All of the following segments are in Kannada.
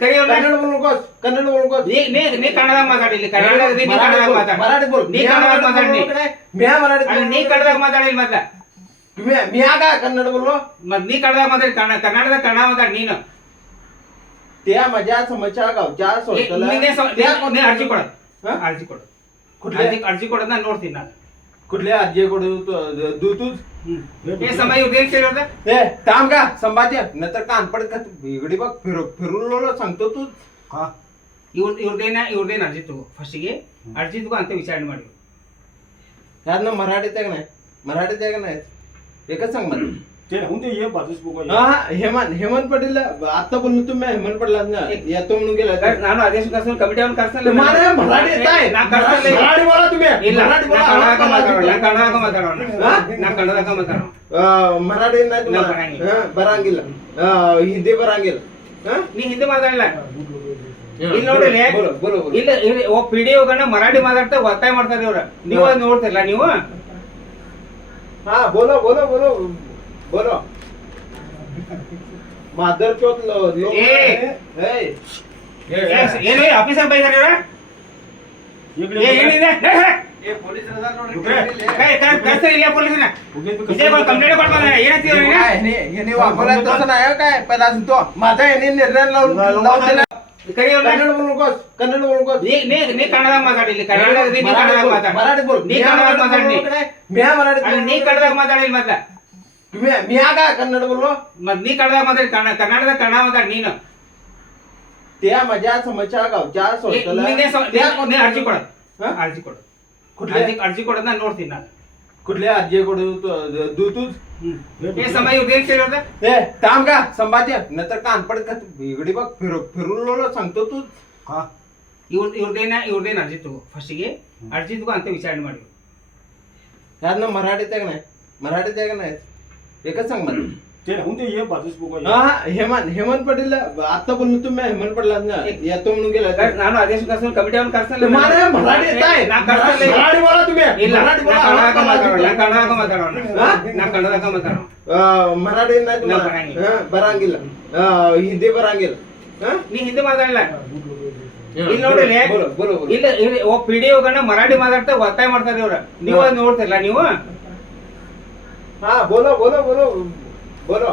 ಕನ್ನಡ बोल ನೀ ಕನ್ನಡದಾಗ ಮಾತಾಡಿ ಇಲ್ಲಿ ಕನ್ನಡದಲ್ಲಿ ನೀ ಕನ್ನಡದಾಗ ಮಾತಾಡಿ मराठी बोल ನೀ ಕನ್ನಡದಾಗ ಮಾತಾಡಿ म्या मराठी ಅಲ್ಲಿ ನೀ ಕನ್ನಡದಾಗ ಮಾತಾಡಿ ಮತ್ತೆ म्या का कन्नड बोललो ಮತ್ ನೀ ಕನ್ನಡದಾಗ ಮಾತಾಡಿ ಕನ್ನಡದಾಗ ಕನ್ನಡ ಮಾತಾಡಿ ನೀನು त्या माझ्या समस्या गावच्या सोडतला ನೀ ಅರ್ಜಿ ಕೊಡ ಅರ್ಜಿ ಕೊಡು ಅರ್ಜಿ ಕೊಡೋದು ನಾನು ನೋಡ್ತೀನಿ ನಾನು कुठल्या अर्जी कोड दूतूच हे समय उद्या केलं ए थांब का संभाजी नंतर कान पडत का इकडे बघ फिरून सांगतो तू हा ಇವ್ರದೇನ ಅರ್ಜಿ ತಗೋ ಫಸ್ಟಿಗೆ ಅರ್ಜಿ ತಗೋ ಅಂತ ವಿಚಾರಣೆ ಮಾಡಿ यातनं मराठीत आहे का नाही मराठीत आहे का नाही एकच सांग मला ते राहून दे ये बाजूस बघा हा हेमंत पाटील आता बोललो तुम्ही हेमंत पाटील येतो म्हणून गेला ನಾನು ಆದೇಶ ಕರ್ಸಲ್ ಕಮಿಟಿ ಅವನು ಕರ್ಸಲ್ಲ तुम्हाला मराठी येत आहे ನಾ ಕರ್ಸಲ್ಲ मराठी बोला तुम्ही ಇಲ್ಲ मराठी ನಾ बोला ಕನ್ನಡದಾಗ ಮಾತಾಡೋಣ मराठी नाही तुम्हाला बरांगिಲ್ಲ हिंदी बरांगिಲ್ಲ ನೀ ಹಿಂದಿ ಮಾತಾಡಲ್ಲ ಇಲ್ಲಿ ನೋಡಿಲ್ಲ बोलो बोलो ಇಲ್ಲ ಪಿಡಿಒಗನ್ನ ಮರಾಠಿ ಮಾತಾಡ್ತಾ ಒತ್ತಾಯ ಮಾಡ್ತಾರೆ ಇವ್ರ ನೀವು ಅದ್ ನೋಡ್ತಿರಲ್ಲ ನೀವು हा बोलो बोलो बोलो बोलो मादर चौथ लोक ಏನು ಆಫೀಸರ್ ಬೈದಾರೆ ಇವ್ರ ಏನಿದೆ पोलीस ಕರ್ಸ ಇಲ್ಲ ಪೊಲೀಸನ ವಿಜಯ್ ಕಂಪ್ಲೇಂಟ್ ಕೊಡ್ತಾರೆ ಏನಂತೀವಿ वापरला तसं नाही काय पहिला तो माझा याने निर्णय लावून कन्नड बोलू नकोस कन्नड बोलू नकोस ನೀ ಕನ್ನಡದಾಗ ಮಾತಾಡಿ ಇಲ್ಲಿ ಕನ್ನಡದಲ್ಲಿ ನೀ ಕನ್ನಡದಾಗ ಮಾತಾಡಿ मराठी बोल ನೀ ಕನ್ನಡದಾಗ ಮಾತಾಡಿ म्या मराठी ಅಲ್ಲಿ ನೀ ಕನ್ನಡದಾಗ ಮಾತಾಡಿ ಮತ್ತೆ म्या का कन्नड बोललो ಮತ್ ನೀ ಕನ್ನಡದಾಗ ಮಾತಾಡಿ ಕನ್ನಡದಾಗ ಕನ್ನಡ ಮಾತಾಡಿ ನೀನು त्या माझ्या समस्या गावच्या सोडतला ನೀ ಅರ್ಜಿ ಕೊಡ ಅರ್ಜಿ ಕೊಡು ಅರ್ಜಿ ಕೊಡೋದು ನಾನು ನೋಡ್ತೀನಿ ನಾನು कुठल्या अर्जी कोड दूतूच हे समय उद्या केलं ए थांब का संभाजी नंतर कान पडत का इकडे बघ फिरून सांगतो तू हा ಇವ್ರದೇನ ಅರ್ಜಿ ತಗೋ ಫಸ್ಟಿಗೆ ಅರ್ಜಿ ತಗೋ ಅಂತ ವಿಚಾರಣೆ ಮಾಡಿ यातनं मराठीत आहे का नाही मराठीत आहे का नाही एकच सांग मला ते राहून दे ये बाजूस बघा हा हेमंत पाटील आता बोललो तुम्ही हेमंत पाटील येतो म्हणून गेला ನಾನು ಆದೇಶ ಕರ್ಸಲ್ ಕಮಿಟಿ ಅವನು ಕರ್ಸಲ್ಲ तुम्हाला मराठी येत आहे ನಾ ಕರ್ಸಲ್ಲ मराठी बोला तुम्ही ಇಲ್ಲ मराठी ನಾ ಕನ್ನಡದಾಗ बोला ಮಾತಾಡೋಣ मराठी नाही तुम्हाला बरांगिಲ್ಲ हिंदी बरांगिಲ್ಲ ನೀ ಹಿಂದಿ ಮಾತಾಡಲ್ಲ ಇಲ್ಲಿ ನೋಡಿಲ್ಲ बोलो बोलो ಇಲ್ಲ ಪಿಡಿಒಗನ್ನ ಮರಾಠಿ ಮಾತಾಡ್ತಾ ಒತ್ತಾಯ ಮಾಡ್ತಾರೆ ಇವ್ರ ನೀವು ಅದ್ ನೋಡ್ತಿರಲ್ಲ ನೀವು हा बोलो बोलो बोलो बोलो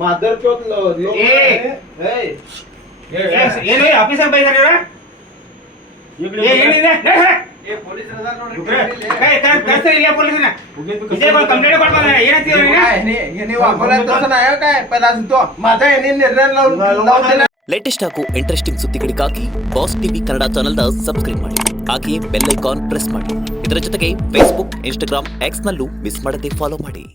मादर चौथ लोक ಏನು ಆಫೀಸರ್ ಬೈದಾರೆ ಇವ್ರ ಏನಿದೆ पोलीस ಕರ್ಸ ಇಲ್ಲ ಪೊಲೀಸನ ವಿಜಯ್ ಕಂಪ್ಲೇಂಟ್ ಕೊಡ್ತಾರೆ ಏನಂತೀವಿ वापरला तसं नाही काय पहिला तो माझा याने निर्णय लावून ಲೇಟೆಸ್ಟ್ ಹಾಗೂ ಇಂಟ್ರೆಸ್ಟಿಂಗ್ ಸುದ್ದಿಗಳಿಗಾಗಿ ಬಾಸ್ ಟಿವಿ ಕನ್ನಡ ಚಾನೆಲ್ನ ಸಬ್ಸ್ಕ್ರೈಬ್ ಮಾಡಿ ಹಾಗೆಯೇ ಬೆಲ್ ಐಕಾನ್ ಪ್ರೆಸ್ ಮಾಡಿ. ಇದರ ಜೊತೆಗೆ ಫೇಸ್ಬುಕ್, ಇನ್ಸ್ಟಾಗ್ರಾಮ್, ಎಕ್ಸ್ನಲ್ಲೂ ಮಿಸ್ ಮಾಡದೆ ಫಾಲೋ ಮಾಡಿ.